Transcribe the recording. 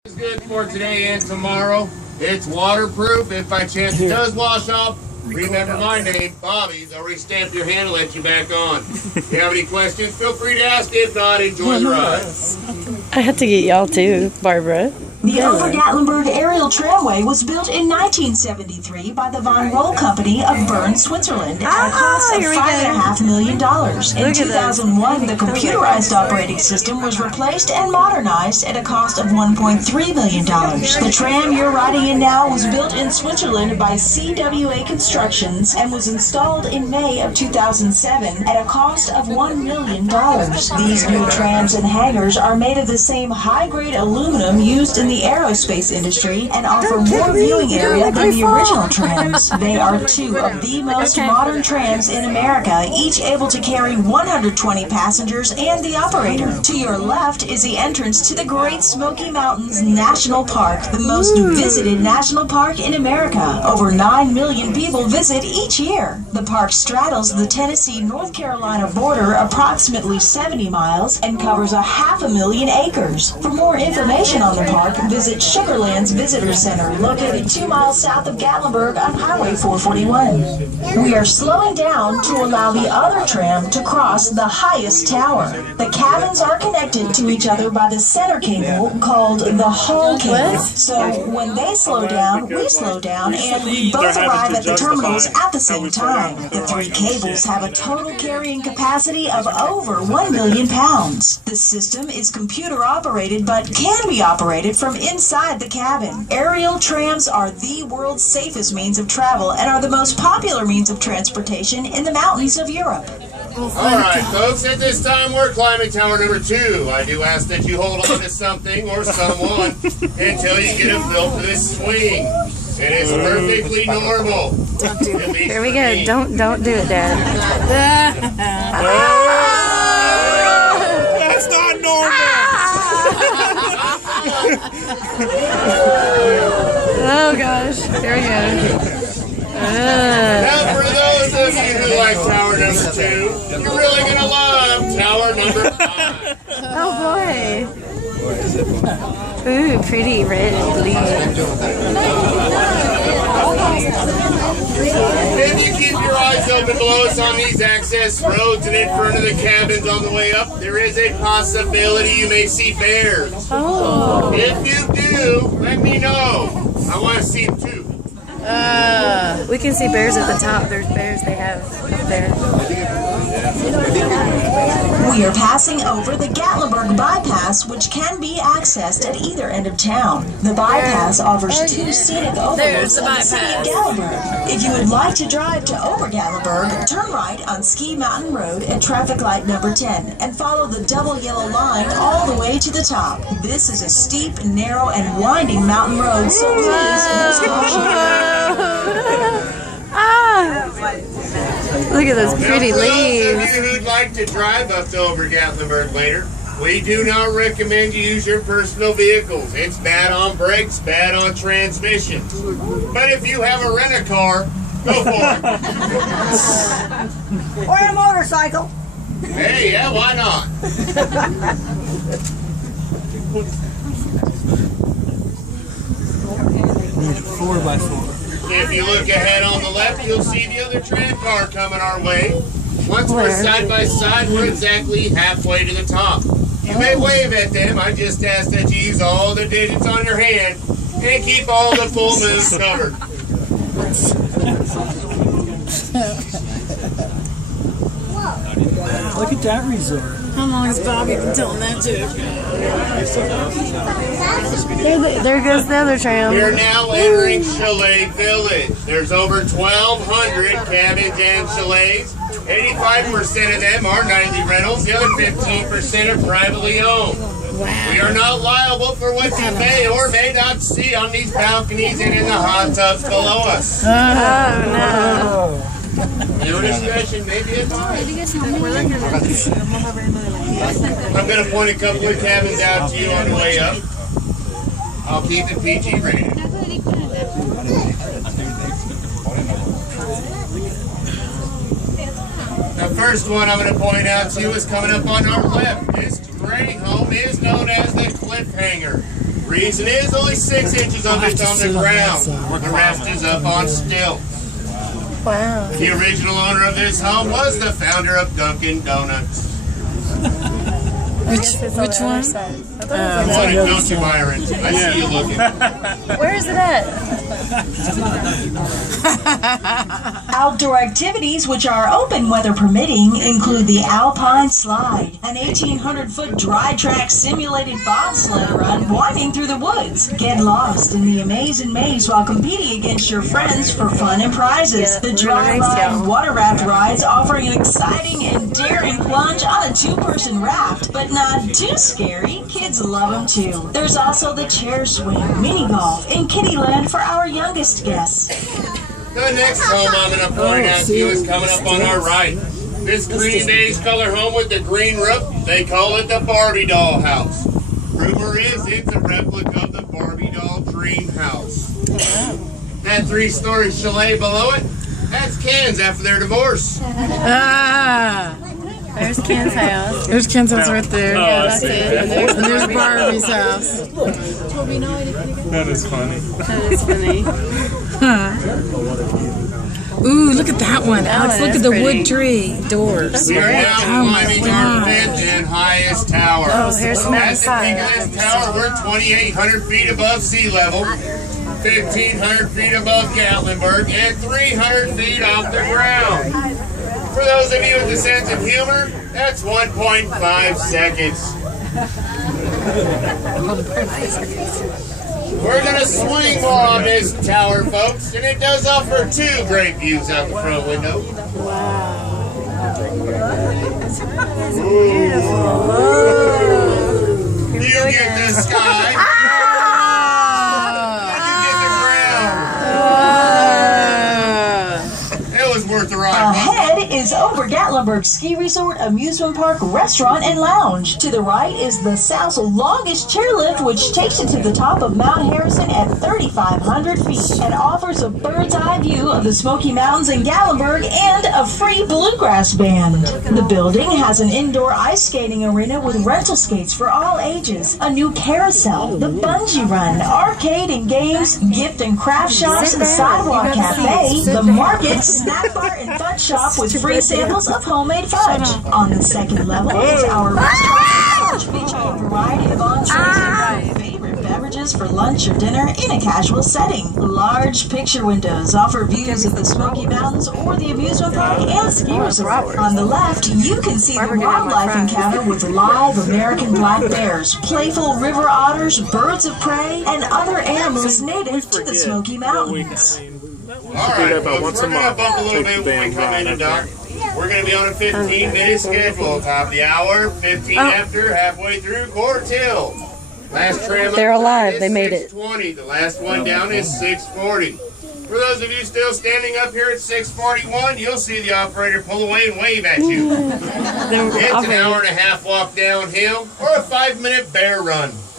It's good for today and tomorrow. It's waterproof. If by chance it does wash off, remember my name, Bobby. They'll re-stamp your hand and let you back on. If you have any questions, feel free to ask. If not, enjoy the ride. I had to get y'all too, Barbara. The Ober-Gatlinburg aerial tramway was built in 1973 by the Von Roll Company of Bern, Switzerland, at a cost of $5.5 million. In 2001, the computerized operating system was replaced and modernized at a cost of $1.3 million. The tram you're riding in now was built in Switzerland by CWA Constructions and was installed in May of 2007 at a cost of $1 million. These new trams and hangars are made of the same high-grade aluminum used in the aerospace industry and offer more viewing area than the original trams. They are two of the most modern trams in America, each able to carry 120 passengers and the operator. To your left is the entrance to the Great Smoky Mountains National Park, the most visited national park in America. Over 9 million people visit each year. The park straddles the Tennessee-North Carolina border approximately 70 miles and covers 500,000 acres. For more information on the park, visit Sugarland's Visitor Center, located 2 miles south of Gatlinburg on Highway 441. We are slowing down to allow the other tram to cross the highest tower. The cabins are connected to each other by the center cable called the hull cable. So when they slow down, we slow down, and we both arrive at the terminals at the same time. The three cables have a total carrying capacity of over 1 million pounds. The system is computer operated but can be operated from inside the cabin. Aerial trams are the world's safest means of travel and are the most popular means of transportation in the mountains of Europe. Alright folks, at this time we're climbing tower number 2. I do ask that you hold on to something or someone until you get them built to this swing. It is perfectly normal. Here we go. Don't do it, Dad. That's not normal. Oh gosh. Here we go. Now for those of you who like tower number 2, you're really going to love tower number 5. Oh boy. Ooh, pretty red leaves. If you keep your eyes open below us on these access roads and in front of the cabins on the way up, there is a possibility you may see bears. Oh. If you do, let me know. I want to see them too. We can see bears at the top. There's bears they have up there. We are passing over the Gatlinburg bypass, which can be accessed at either end of town. The bypass offers 2 scenic overlooks of the city of Gatlinburg. If you would like to drive to Ober-Gatlinburg, turn right on Ski Mountain Road at traffic light number 10 and follow the double yellow line all the way to the top. This is a steep, narrow, and winding mountain road, so please use caution. Look at those pretty leaves. For those of you who'd like to drive up to Ober-Gatlinburg later, we do not recommend you use your personal vehicles. It's bad on brakes, bad on transmission. But if you have a rent-a-car, go for it. Or a motorcycle. Hey, yeah, why not? There's 4x4. If you look ahead on the left, you'll see the other tram car coming our way. Once we're side by side, we're exactly halfway to the top. You may wave at them. I just ask that you use all the digits on your hand and keep all the full moves covered. Look at that resort. How long has Bobby been telling that joke? There goes the other tram. We're now entering Chalet Village. There's over 1,200 cabins and chalets. 85% of them are nightly rentals. The other 15% are privately owned. We are not liable for what you may or may not see on these balconies and in the hot tubs below us. Oh no. Your discretion may be advised. I'm going to point a couple of cabins out to you on the way up. I'll keep it PG rated. The first one I'm going to point out to you is coming up on our left. This gray home is known as the Cliffhanger. Reason is only 6 inches of it's on the ground. The rest is up on stilts. Wow. The original owner of this home was the founder of Dunkin' Donuts. Which one? Don't you, Byron? I see you looking. Where is it at? Outdoor activities which are open weather permitting include the Alpine Slide, an 1,800-foot dry track simulated bobsled run winding through the woods. Get lost in the amazing maze while competing against your friends for fun and prizes. The dry ride water raft rides offering an exciting and daring plunge on a 2-person raft, but not too scary. Kids love them too. There's also the chair swing, mini golf, and Kittyland for our youngest guests. The next home I'm going to point out to you is coming up on our right. This green beige color home with the green roof, they call it the Barbie doll house. Rumor is it's a replica of the Barbie doll dream house. That 3-story chalet below it, that's Ken's after their divorce. There's Ken's house. There's Ken's house right there. Yeah, that's it. And There's Barbie's house. That is funny. That is funny. Ooh, look at that one, Alex. Look at the pretty. wood tree doors. We're now climbing our 5th and highest tower. Oh, here's the At the peak mountain. of this tower, we're 2,800 feet above sea level, 1,500 feet above Gatlinburg, and 300 feet off the ground. For those of you with a sense of humor, that's 1.5 seconds. We're going to swing more on this tower, folks, and it does offer 2 great views out the front window. You get the sky, and you get the ground. It was worth the ride. Ahead is Ober Gatlinburg Ski Resort, Amusement Park, Restaurant, and Lounge. To the right is the South's longest chairlift, which takes you to the top of Mount Harrison at 3,500 feet and offers a bird's eye view of the Smoky Mountains in Gatlinburg and a free bluegrass band. The building has an indoor ice skating arena with rental skates for all ages, a new carousel, the bungee run, arcade and games, gift and craft shops, sidewalk cafe, the market, snack bar, and fun shop with free samples of homemade fudge. On the second level is our restaurant, featuring a variety of entrees and your favorite beverages for lunch or dinner in a casual setting. Large picture windows offer views of the Smoky Mountains or the amusement park and ski resort. On the left, you can see the wildlife encounter with live American black bears, playful river otters, birds of prey, and other animals native to the Smoky Mountains. Alright, folks, we're going to bump a little bit when we come in and dock. We're going to be on a 15-minute schedule. Top of the hour, 15 after, halfway through, quarter till. Last tram They're up alive. is They made it. 6:20. The last one down is 6:40. For those of you still standing up here at 6:41, you'll see the operator pull away and wave at you. It's an hour and a half walk downhill or a 5-minute bear run.